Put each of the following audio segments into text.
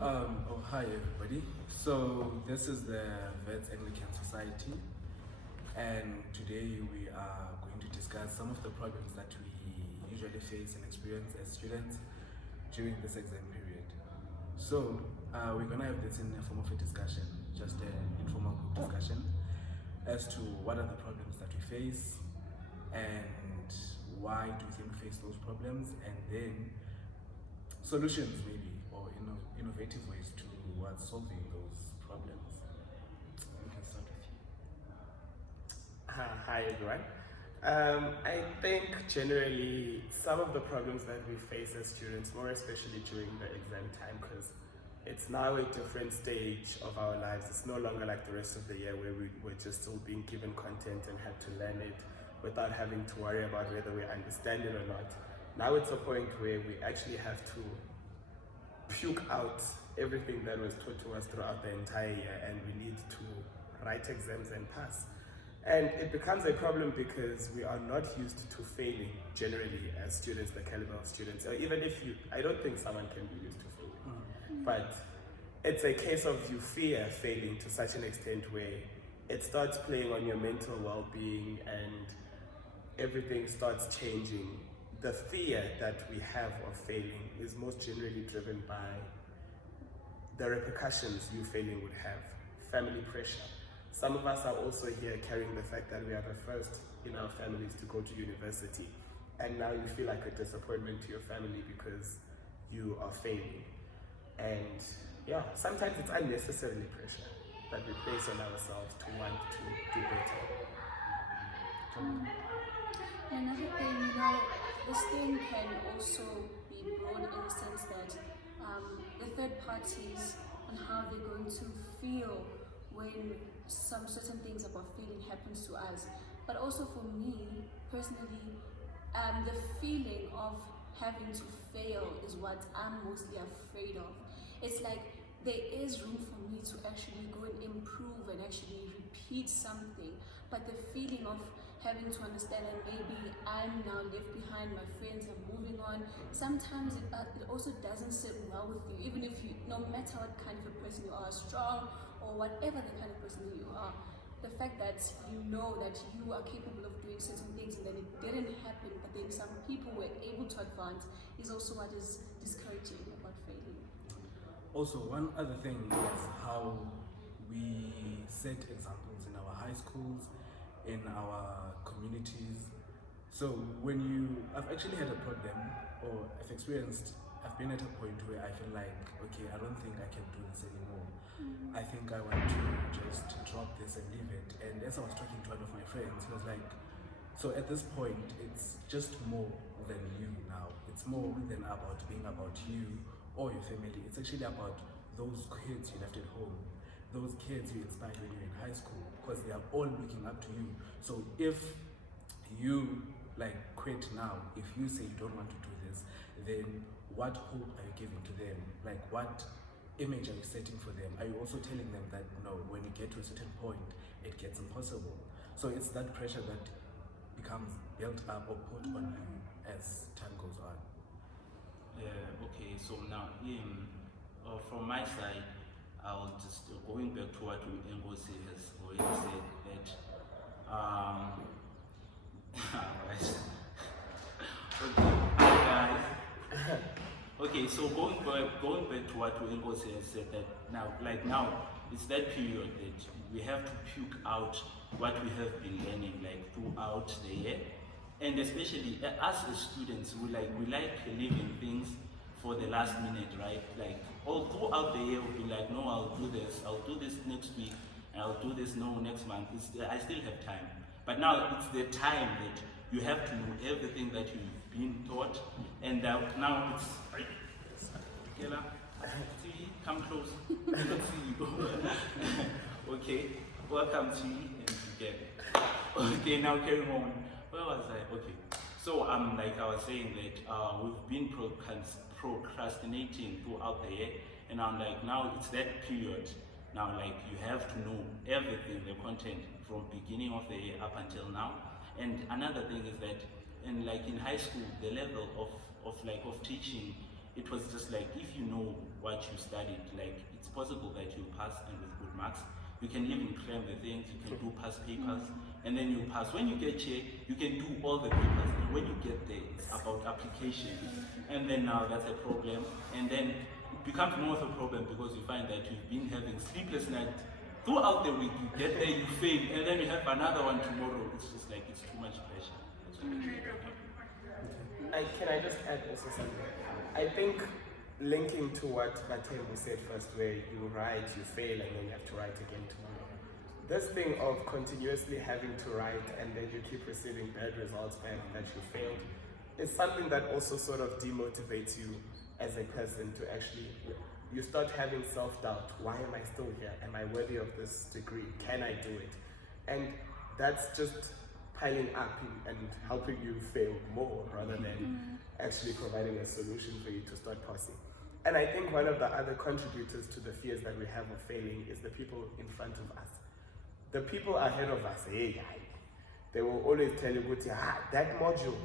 Hi everybody. So this is the Wits Anglican Society, and today we are going to discuss some of the problems that we usually face and experience as students during this exam period. So we're gonna have this in the form of a discussion, just an informal group discussion, as to what are the problems that we face and why do we think we face those problems, and then solutions maybe, or innovative ways towards solving those problems. We can start with you. Hi everyone. I think generally some of the problems that we face as students, more especially during the exam time, because it's now a different stage of our lives. It's no longer like the rest of the year where we were just still being given content and had to learn it without having to worry about whether we understand it or not. Now it's a point where we actually have to puke out everything that was taught to us throughout the entire year, and we need to write exams and pass. And it becomes a problem because we are not used to failing generally as students, the caliber of students. Or even if I don't think someone can be used to failing. But it's a case of you fear failing to such an extent where it starts playing on your mental well-being and everything starts changing. The fear that we have of failing is most generally driven by the repercussions you failing would have, family pressure. Some of us are also here carrying the fact that we are the first in our families to go to university, and now you feel like a disappointment to your family because you are failing. And yeah, sometimes it's unnecessarily pressure that we place on ourselves to want to do better. Another thing, this thing can also be broad in the sense that the third parties and how they're going to feel when some certain things about failing happens to us. But also for me personally, the feeling of having to fail is what I'm mostly afraid of. It's like there is room for me to actually go and improve and actually repeat something, but the feeling of having to understand that maybe I'm now left behind, my friends are moving on, sometimes it also doesn't sit well with you, even if you, no matter what kind of a person you are, strong or whatever the kind of person you are, the fact that you know that you are capable of doing certain things and then it didn't happen, but then some people were able to advance, is also what is discouraging about failing. Also, one other thing is how we set examples in our high schools, in our communities. So I've actually had a problem, or I've been at a point where I feel like, okay, I don't think I can do this anymore. I think I want to just drop this and leave it. And as I was talking to one of my friends, he was like, so at this point, it's just more than you now. It's more than about being about you or your family. It's actually about those kids you left at home, those kids you inspired when you were in high school, because they are all looking up to you. So if you quit now, if you say you don't want to do this, then what hope are you giving to them? Like, what image are you setting for them? Are you also telling them that no, when you get to a certain point, it gets impossible? So it's that pressure that becomes built up or put on you as time goes on. Okay, so now from my side, I'll just going back to what Ngozi has already said, that okay, hi guys. Okay, so going back to what Ngozi has said, that now it's that period that we have to puke out what we have been learning throughout the year, and especially us as students, we like leaving things for the last minute, right? All throughout the year we'll be like, no, I'll do this next week, and I'll do this next month. I still have time. But now it's the time that you have to know everything that you've been taught, and now it's right. Kela, come close. I don't see you. Okay, welcome to and together. Okay, now carrying on. Where was I? Okay. So like I was saying that we've been procrastinating throughout the year, and I'm like, now it's that period. Now you have to know everything, the content from beginning of the year up until now. And another thing is that in high school, the level of teaching it was just like, if you know what you studied, like it's possible that you pass and with good marks. You can even cram the things, you can do past papers, and then you pass. When you get here, you can do all the papers, and when you get there, it's about application. And then now that's a problem, and then it becomes more of a problem because you find that you've been having sleepless nights throughout the week. You get there, you fail, and then you have another one tomorrow. It's just like, it's too much pressure. That's what Can I just add also something? I think linking to what Matembu said first, where you write, you fail, and then you have to write again tomorrow. This thing of continuously having to write and then you keep receiving bad results back that you failed is something that also sort of demotivates you as a person to actually, you start having self-doubt. Why am I still here? Am I worthy of this degree? Can I do it? And that's just piling up and helping you fail more rather than actually providing a solution for you to start passing. And I think one of the other contributors to the fears that we have of failing is the people in front of us. The people ahead of us, they will always tell you, that module,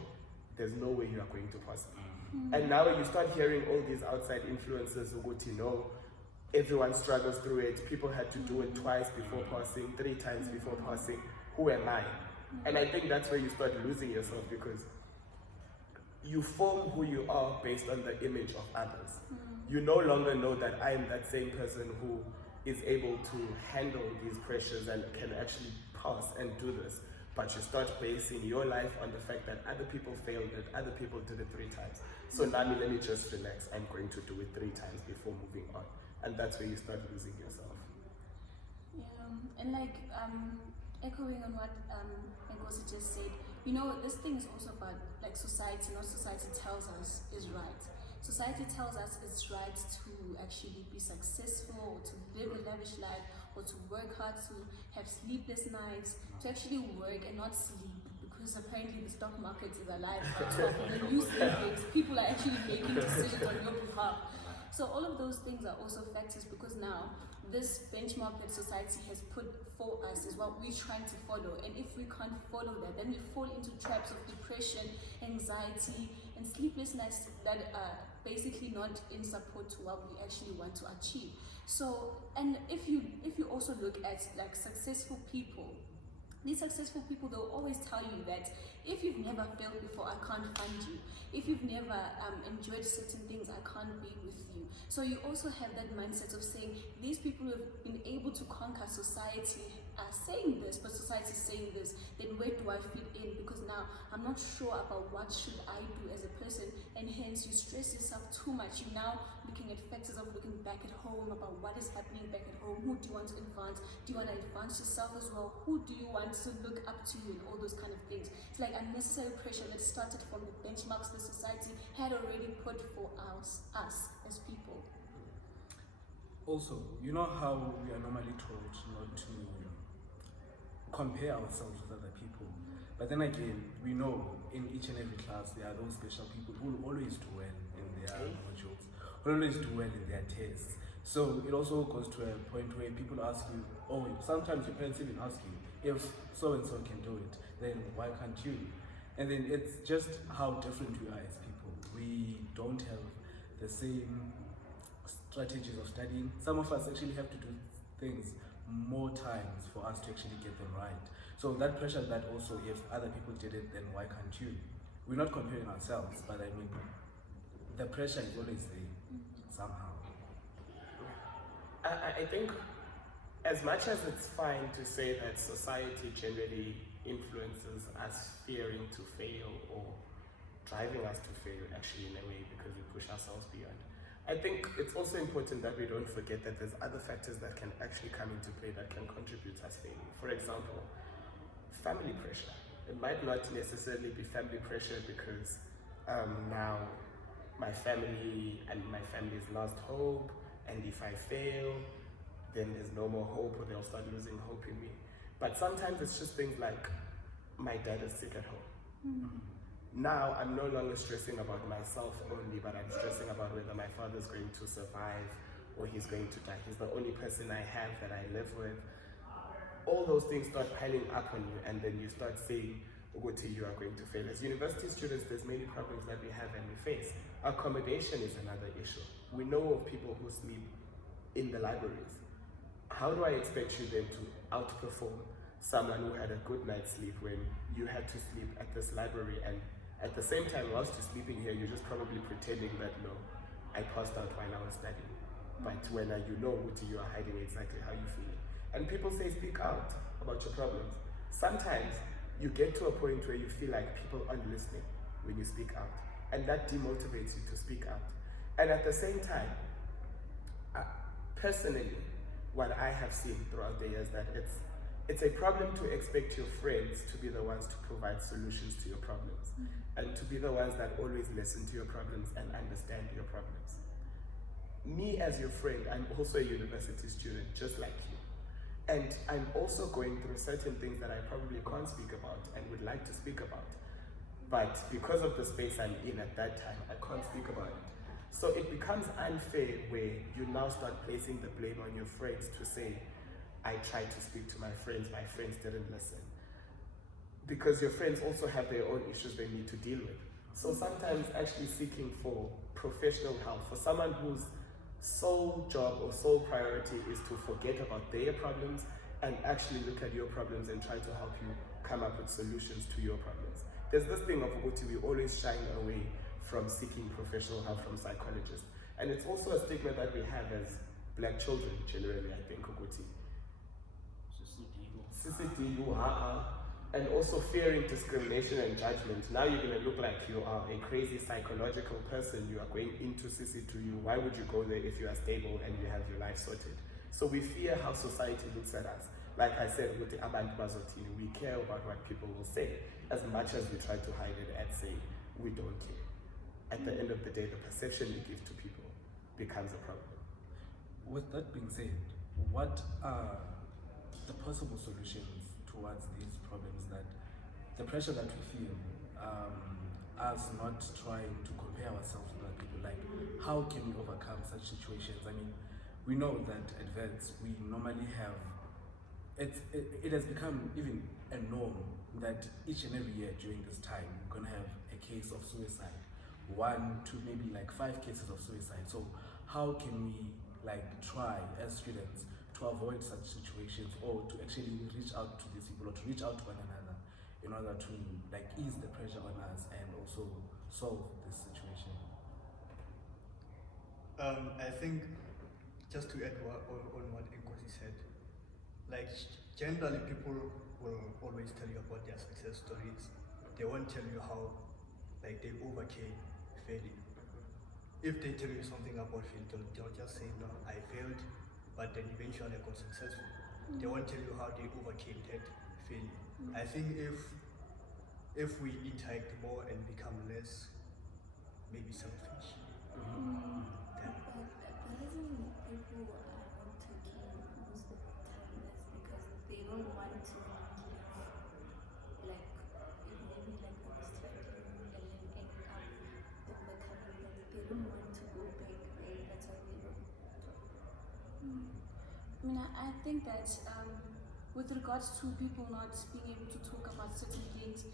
there's no way you are going to pass it. And now you start hearing all these outside influences who know everyone struggles through it. People had to do it twice before passing, 3 times before passing. Who am I? And I think that's where you start losing yourself, because you form who you are based on the image of others. You no longer know that I am that same person who is able to handle these pressures and can actually pass and do this. But you start basing your life on the fact that other people failed it, other people did it 3 times. So now let me just relax. I'm going to do it 3 times before moving on. And that's where you start losing yourself. Yeah, and like echoing on what Ngozi just said, you know, this thing is also about like society, not society tells us is right. Society tells us it's right to actually be successful, or to live a lavish life, or to work hard, to have sleepless nights, to actually work and not sleep, because apparently the stock market is alive at 12. The news indicates people are actually making decisions on your behalf. So all of those things are also factors, because now this benchmark that society has put for us is what we're trying to follow. And if we can't follow that, then we fall into traps of depression, anxiety, and sleepless nights that are basically not in support to what we actually want to achieve. So, and if you also look at like successful people, these successful people, they'll always tell you that if you've never failed before, I can't fund you. If you've never enjoyed certain things, I can't be with you. So you also have that mindset of saying, these people have been able to conquer society, are saying this, but society is saying this, then where do I fit in? Because now I'm not sure about what should I do as a person, and hence you stress yourself too much. You're now looking at factors of looking back at home about what is happening back at home. Who do you want to advance? Do you want to advance yourself as well? Who do you want to look up to, and all those kind of things? It's like unnecessary pressure that started from the benchmarks the society had already put for us as people. Also, you know how we are normally told not to compare ourselves with other people. But then again, we know in each and every class there are those special people who will always do well in their modules, who will always do well in their tests. So it also goes to a point where people ask you, oh, sometimes your parents even ask you, if so-and-so can do it, then why can't you? And then it's just how different we are as people. We don't have the same strategies of studying. Some of us actually have to do things more times for us to actually get them right. So that pressure that also, if other people did it, then why can't you? We're not comparing ourselves, but I mean, the pressure is always there somehow. I think as much as it's fine to say that society generally influences us fearing to fail or driving us to fail actually in a way because we push ourselves beyond, I think it's also important that we don't forget that there's other factors that can actually come into play that can contribute to us failing. For example, family pressure. It might not necessarily be family pressure because now my family is lost hope, and if I fail, then there's no more hope, or they'll start losing hope in me. But sometimes it's just things like my dad is sick at home. Now I'm no longer stressing about myself only, but I'm stressing about whether my father's going to survive or he's going to die. He's the only person I have that I live with. All those things start piling up on you, and then you start saying, ukuthi you are going to fail. As university students, there's many problems that we have and we face. Accommodation is another issue. We know of people who sleep in the libraries. How do I expect you then to outperform someone who had a good night's sleep when you had to sleep at this library, and at the same time, whilst you're sleeping here, you're just probably pretending that, no, I passed out while I was studying. But when you know you are hiding exactly how you feel. And people say, speak out about your problems. Sometimes you get to a point where you feel like people aren't listening when you speak out. And that demotivates you to speak out. And at the same time, personally, what I have seen throughout the years, that it's a problem to expect your friends to be the ones to provide solutions to your problems, and to be the ones that always listen to your problems and understand your problems. Me as your friend, I'm also a university student just like you. And I'm also going through certain things that I probably can't speak about and would like to speak about. But because of the space I'm in at that time, I can't speak about it. So it becomes unfair where you now start placing the blame on your friends to say, I tried to speak to my friends didn't listen. Because your friends also have their own issues they need to deal with. So sometimes actually seeking for professional help, for someone whose sole job or sole priority is to forget about their problems and actually look at your problems and try to help you come up with solutions to your problems. There's this thing of Uguti, we always shy away from seeking professional help from psychologists. And it's also a stigma that we have as black children generally, I think, Uguti. And also fearing discrimination and judgment. Now you're going to look like you are a crazy psychological person. You are going into CC2U. Why would you go there if you are stable and you have your life sorted? So we fear how society looks at us. Like I said, with the Abantu Bazotini, we care about what people will say as much as we try to hide it and say we don't care. At the end of the day, the perception we give to people becomes a problem. With that being said, what are the possible solutions towards these problems, that the pressure that we feel, us not trying to compare ourselves with other people? Like, how can we overcome such situations? I mean, we know that at Wits, we normally have, it has become even a norm that each and every year during this time, we're going to have a case of suicide, 1 to maybe like 5 cases of suicide. So how can we like try as students to avoid such situations, or to actually reach out to these people, or to reach out to one another in order to like ease the pressure on us and also solve this situation? I think, just to add on what Nkosi said, like generally people will always tell you about their success stories. They won't tell you how like they overcame failing. If they tell you something about failure, they'll just say, no, I failed, but then eventually I got successful. They won't tell you how they overcame that failure. I think if we interact more and become less, maybe selfish. The reason people are not talking most of the time is because they don't want to give, like, if maybe like when they're struggling and then end up overcoming that, they don't want to go back there. That's why they don't talk. I mean, I think that with regards to people not being able to talk about certain things,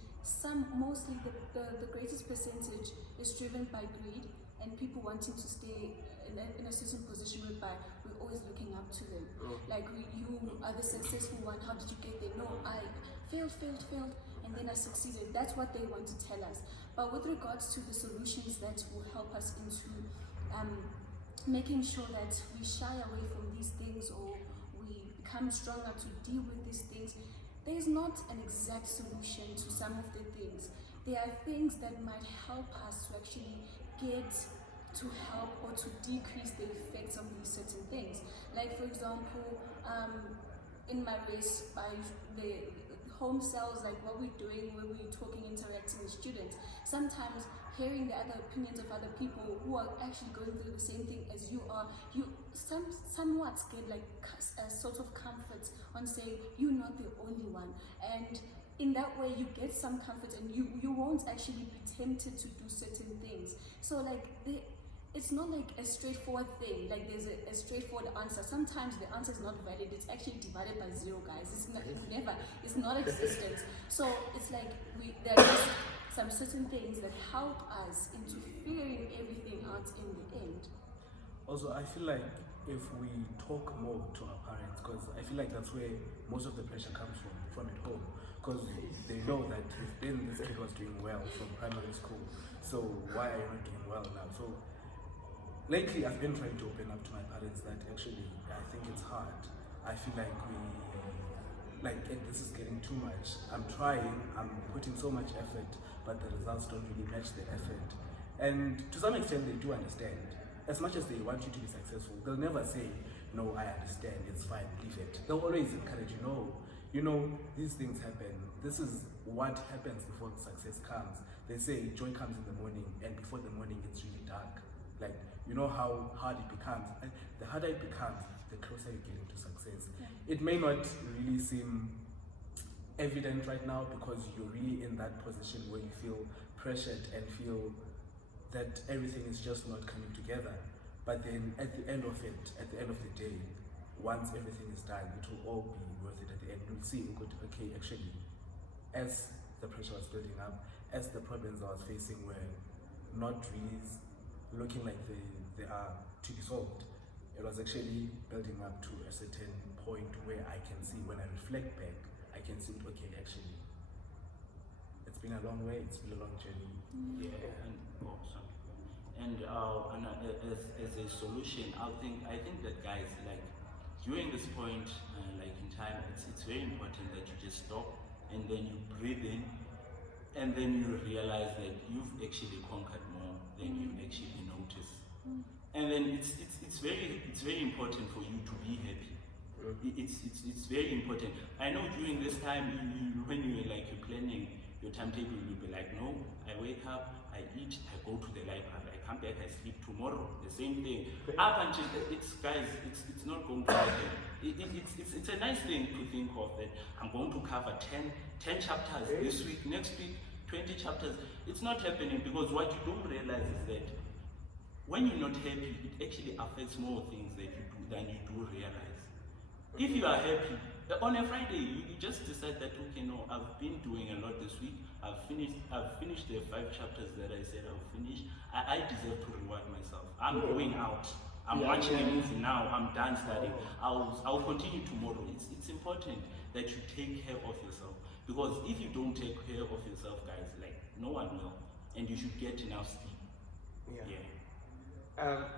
mostly the greatest percentage is driven by greed and people wanting to stay in a certain position whereby we're always looking up to them. Like, you are the successful one, how did you get there? No, I failed, and then I succeeded. That's what they want to tell us. But with regards to the solutions that will help us into making sure that we shy away from these things, or we become stronger to deal with these things, there is not an exact solution to some of the things. There are things that might help us to actually get to help or to decrease the effects of these certain things. Like, for example, in my race, by the home cells, like what we're doing, when we're talking, interacting with students, sometimes hearing the other opinions of other people who are actually going through the same thing as you are, you somewhat get like a sort of comfort on saying you're not the only one. And in that way you get some comfort, and you won't actually be tempted to do certain things. So like it's not like a straightforward thing. Like there's a straightforward answer. Sometimes the answer is not valid. It's actually divided by 0, guys. It's not existent. So it's like there are just some certain things that help us into figuring everything out in the end. Also, I feel like if we talk more to our parents, because I feel like that's where most of the pressure comes from at home, because they know that this kid was doing well from primary school, so why are you not doing well now? So lately I've been trying to open up to my parents that actually I think it's hard. I feel like this is getting too much. I'm trying, I'm putting so much effort, but the results don't really match the effort. And to some extent they do understand. As much as they want you to be successful, they'll never say, no, I understand, it's fine, leave it. They'll always encourage you, no, these things happen. This is what happens before success comes. They say joy comes in the morning, and before the morning it's really dark. Like, you know how hard it becomes. And the harder it becomes, the closer you get into success. It may not really seem evident right now because you're really in that position where you feel pressured and feel that everything is just not coming together. But then at the end of the day, once everything is done, it will all be worth it at the end. You'll see, okay, actually, as the pressure was building up, as the problems I was facing were not really looking like they are to be solved, it was actually building up to a certain point where I can see, when I reflect back, I can see, okay, actually, it's been a long way, it's been a long journey. Yeah, and as a solution, I think that guys, like during this point, like in time, it's very important that you just stop and then you breathe in, and then you realize that you've actually conquered more than you actually notice. And then it's very important for you to be happy. It's very important. I know during this time, when you're planning your timetable, you'll be like, no, I wake up, I eat, I go to the library, I come back, I sleep. Tomorrow, the same thing. Up until it's not going to happen. It's a nice thing to think of, that I'm going to cover 10 chapters this week, next week 20 chapters. It's not happening, because what you don't realize is that when you're not happy, it actually affects more things that you do than you do realize. If you are happy, on a Friday, you just decide that, okay, no, I've been doing a lot this week. I've finished the 5 chapters that I said I'll finish. I deserve to reward myself. I'm going out. I'm watching a movie now. I'm done studying. I'll continue tomorrow. It's important that you take care of yourself, because if you don't take care of yourself, guys, like no one will, and you should get enough sleep.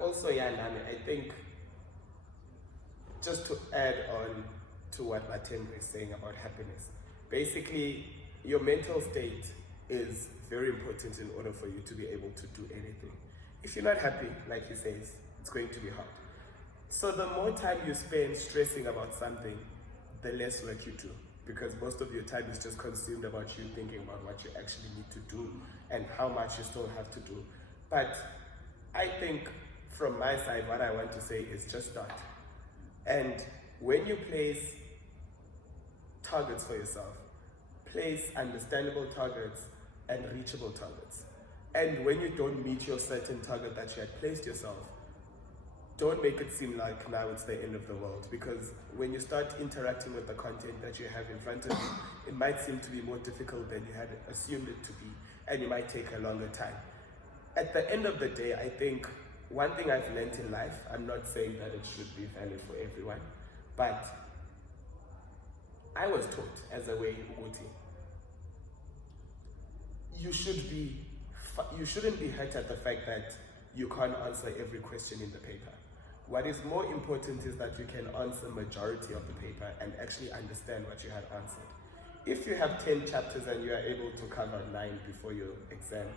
Also, Nami, I think just to add on to what Matembo is saying about happiness, basically your mental state is very important in order for you to be able to do anything. If you're not happy, like he says, it's going to be hard. So the more time you spend stressing about something, the less work you do, because most of your time is just consumed about you thinking about what you actually need to do and how much you still have to do. But I think from my side, what I want to say is just start. And when you place targets for yourself, place understandable targets and reachable targets. And when you don't meet your certain target that you had placed yourself, don't make it seem like now it's the end of the world, because when you start interacting with the content that you have in front of you, it might seem to be more difficult than you had assumed it to be, and it might take a longer time. At the end of the day, I think one thing I've learned in life, I'm not saying that it should be valid for everyone, but I was taught as a way Uguti, you shouldn't be hurt at the fact that you can't answer every question in the paper. What is more important is that you can answer majority of the paper and actually understand what you had answered. If you have 10 chapters and you are able to cover 9 before your exam,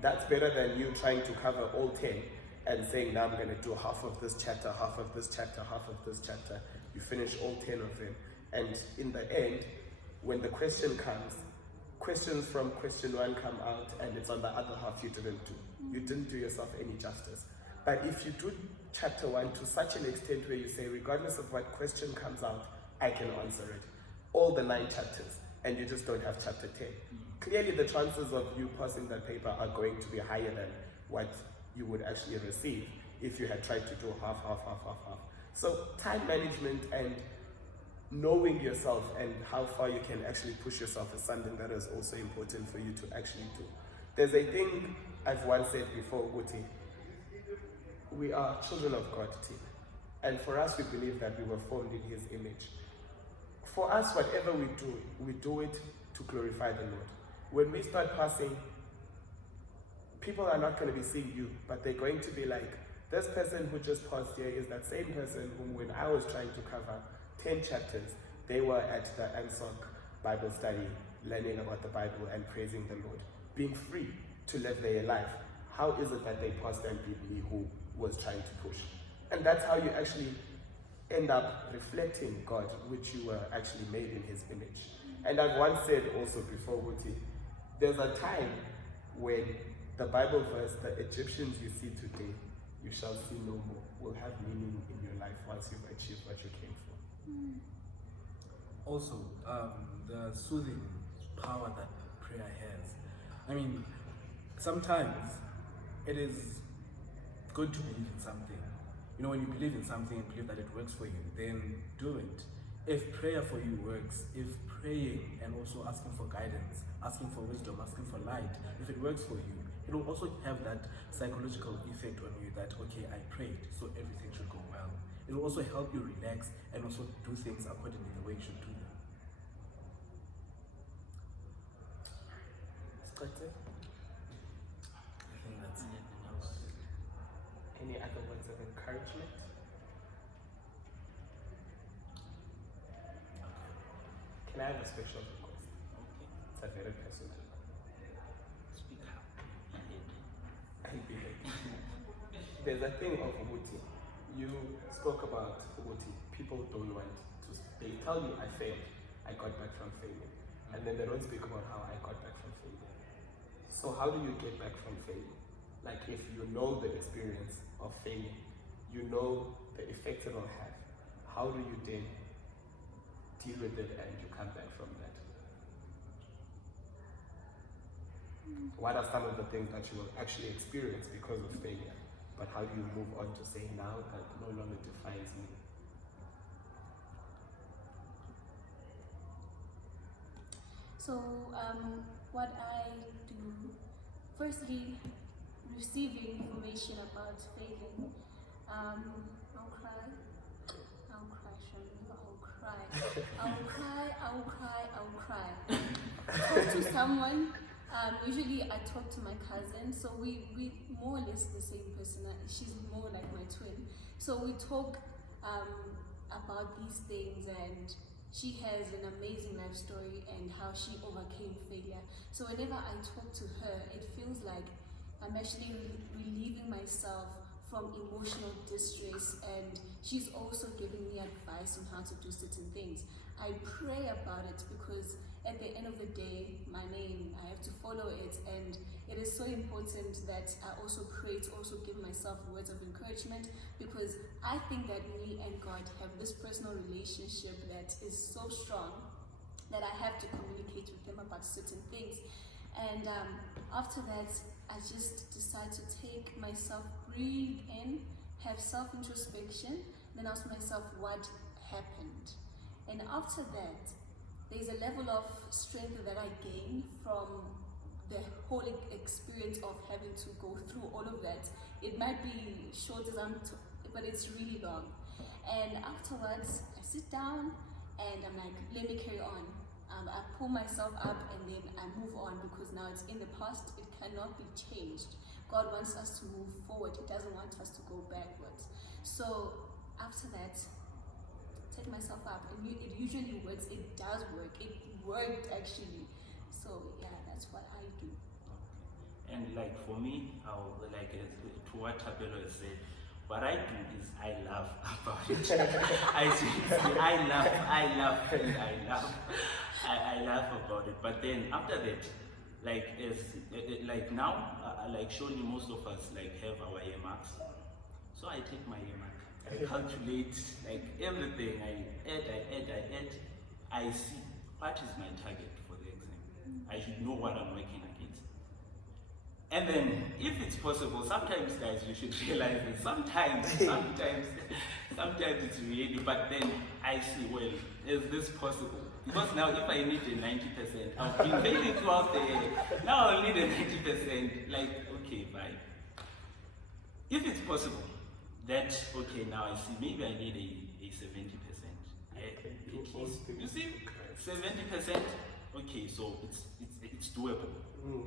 that's better than you trying to cover all 10 and saying, now I'm going to do half of this chapter, half of this chapter, half of this chapter. You finish all 10 of them. And in the end, when the question comes, questions from question 1 come out and it's on the other half you didn't do. You didn't do yourself any justice. But if you do chapter 1 to such an extent where you say, regardless of what question comes out, I can answer it. All the 9 chapters, and you just don't have chapter 10. Clearly the chances of you passing that paper are going to be higher than what you would actually receive if you had tried to do half. So time management and knowing yourself and how far you can actually push yourself is something that is also important for you to actually do. There's a thing I've once said before, Guti. We are children of God, T. And for us, we believe that we were formed in His image. For us, whatever we do it to glorify the Lord. When we start passing, people are not going to be seeing you, but they're going to be like, this person who just passed here is that same person whom, when I was trying to cover 10 chapters, they were at the ANSOC Bible study, learning about the Bible and praising the Lord, being free to live their life. How is it that they passed and beat me who was trying to push? And that's how you actually end up reflecting God, which you were actually made in His image. And I've once said also before, Wuti, there's a time when the Bible verse, the Egyptians you see today, you shall see no more, will have meaning in your life once you've achieved what you came for. Also, the soothing power that prayer has. I mean, sometimes it is good to believe in something. You know, when you believe in something and believe that it works for you, then do it. If prayer for you works, if praying and also asking for guidance, asking for wisdom, asking for light, if it works for you, it will also have that psychological effect on you that, okay, I prayed, so everything should go well. It will also help you relax and also do things accordingly the way you should do them. Scotty, I think that's it. any other words of encouragement? Can I have a special request? Okay. It's a very personal. Speak up. And be like, there's a thing of Ubuti. You spoke about Ubuti. People don't want to. They tell you I failed. I got back from failing. And then they don't speak about how I got back from failing. So how do you get back from failing? Like if you know the experience of failing, you know the effects it will have, how do you then deal with it and you come back from that? What are some of the things that you will actually experience because of failure? But how do you move on to say now that no longer defines me? So, what I do, firstly, receiving information about failing, I'll cry, Shani, I'll cry. Talk to someone, usually I talk to my cousin, so we more or less the same person, she's more like my twin. So we talk about these things, and she has an amazing life story and how she overcame failure. So whenever I talk to her, it feels like I'm actually relieving myself from emotional distress, and she's also giving me advice on how to do certain things. I pray about it because at the end of the day, my name, I have to follow it, and it is so important that I also pray to also give myself words of encouragement, because I think that me and God have this personal relationship that is so strong that I have to communicate with Him about certain things. And after that, I just decide to take myself, breathe in, have self-introspection, then ask myself what happened. And after that, there's a level of strength that I gain from the whole experience of having to go through all of that. It might be short as but it's really long. And afterwards, I sit down and I'm like, let me carry on. I pull myself up and then I move on, because now it's in the past, it cannot be changed. God wants us to move forward. He doesn't want us to go backwards. So after that, take myself up, and it usually works. It does work. It worked actually. So yeah, that's what I do. And like for me, I'll, like to what Tabelo has said, what I do is I laugh about it. I laugh about it. But then after that, like now, like surely most of us like have our earmarks. So I take my earmark. I calculate like everything. I add. I see what is my target for the exam. I should know what I'm working against. And then, if it's possible, sometimes guys, you should realize that sometimes it's really, but then I see, well, is this possible? Because now if I need a 90%, I've been failing throughout the year, now I'll need a 90%, like, okay, fine. If it's possible, that, okay, now I see, maybe I need a 70%. You see, 70%, okay, so it's doable.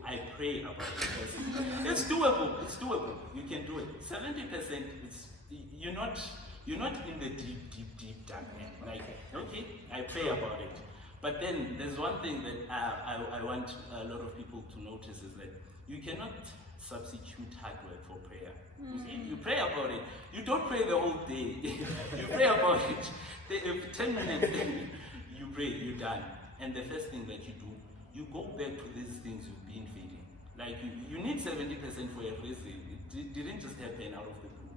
I pray about it. It's doable. You can do it. 70%, you're not in the deep dark end. Like, okay, I pray about it. But then there's one thing that I want a lot of people to notice is that you cannot substitute hard work for prayer. You see, you pray about it. You don't pray the whole day. You pray about it. If 10 minutes, you pray, you're done. And the first thing that you do, you go back to these things you've been feeding. Like you need 70% for a reason. It didn't just happen out of the blue.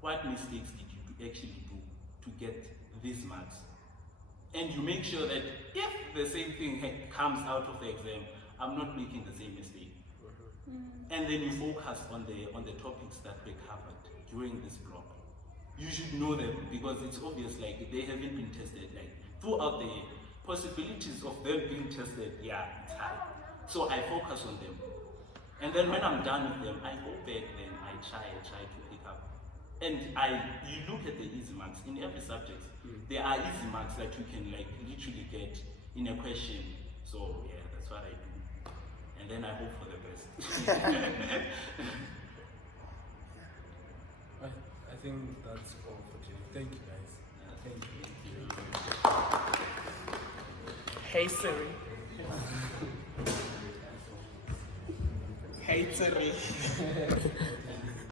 What mistakes did you actually do to get these marks? And you make sure that if the same thing comes out of the exam, I'm not making the same mistake. And then you focus on the topics that were covered during this block. You should know them because it's obvious, like they haven't been tested. Like throughout the year, possibilities of them being tested, yeah, it's high. So I focus on them. And then when I'm done with them, I go back, then I try to pick up. And you look at the easy marks in every subject. There are easy marks that you can like literally get in a question. So yeah, that's what I do. And then I hope for the best. I think that's all for today. Thank you guys. Thank you. Hey Siri. Hey Siri.